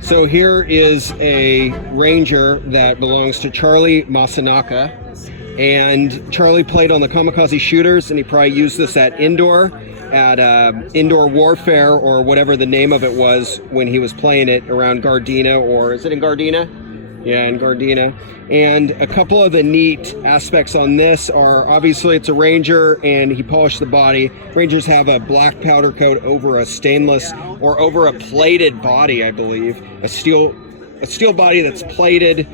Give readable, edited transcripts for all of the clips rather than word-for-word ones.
So here is a Ranger that belongs to Charlie Masunaka, and Charlie played on the Kamikaze Shooters, and he probably used this at indoor warfare or whatever the name of it was when he was playing it around Gardena, or is it in Gardena? Yeah, in Gardena. And a couple of the neat aspects on this are, obviously it's a Ranger and he polished the body. Rangers have a black powder coat over a stainless, or over a plated body, I believe. A steel body that's plated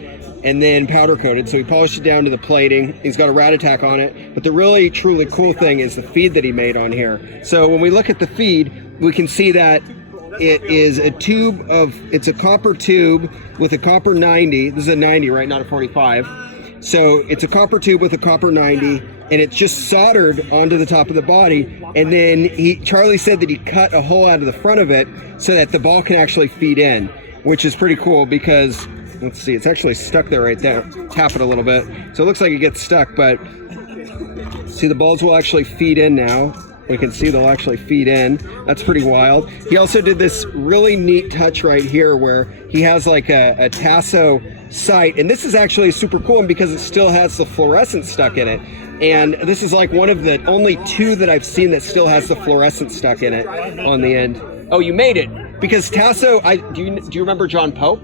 and then powder coated. So he polished it down to the plating. He's got a rat attack on it. But the really, truly cool thing is the feed that he made on here. So when we look at the feed, we can see that it is a tube of, it's a copper tube with a copper 90. This is a 90, right? Not a 45. So it's a copper tube with a copper 90, and it's just soldered onto the top of the body. And then Charlie said that he cut a hole out of the front of it so that the ball can actually feed in, which is pretty cool because, let's see, it's actually stuck there right there. Tap it a little bit. So it looks like it gets stuck, but see, the balls will actually feed in now. We can see they'll actually feed in. That's pretty wild. He also did this really neat touch right here where he has like a Taso sight. And this is actually super cool because it still has the fluorescent stuck in it. And this is like one of the only two that I've seen that still has the fluorescent stuck in it on the end. Oh, you made it. Because Taso, do you remember John Pope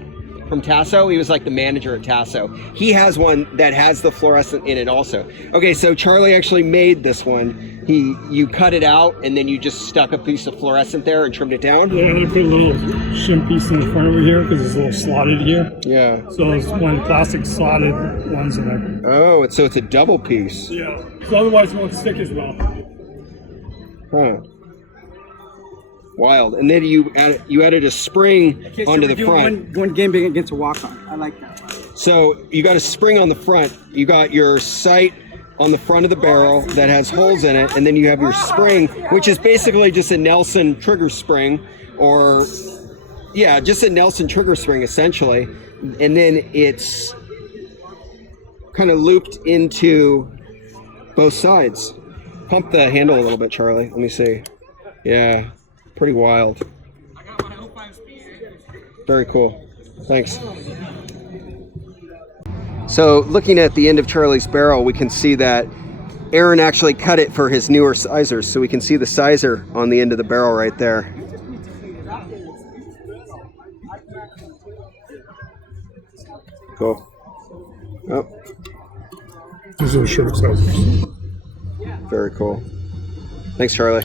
from Taso? He was like the manager at Taso. He has one that has the fluorescent in it also. Okay, so Charlie actually made this one. You cut it out and then you just stuck a piece of fluorescent there and trimmed it down? Yeah, I put a little shim piece in the front over here because it's a little slotted here. Yeah. So it's one of the plastic slotted ones in there. Oh, so it's a double piece. Yeah. So otherwise it won't stick as well. Huh. Wild. And then you added a spring onto the front. One game being against a walk-on. I like that. So you got a spring on the front. You got your sight on the front of the barrel that has holes in it, and then you have your spring, which is basically just a Nelson trigger spring, or yeah, just a Nelson trigger spring essentially. And then it's kind of looped into both sides. Pump the handle a little bit, Charlie. Let me see. Yeah. Pretty wild. Very cool. Thanks. So looking at the end of Charlie's barrel, we can see that Aaron actually cut it for his newer sizers. So we can see the sizer on the end of the barrel right there. Cool. Oh. These are short sizers. Very cool. Thanks, Charlie.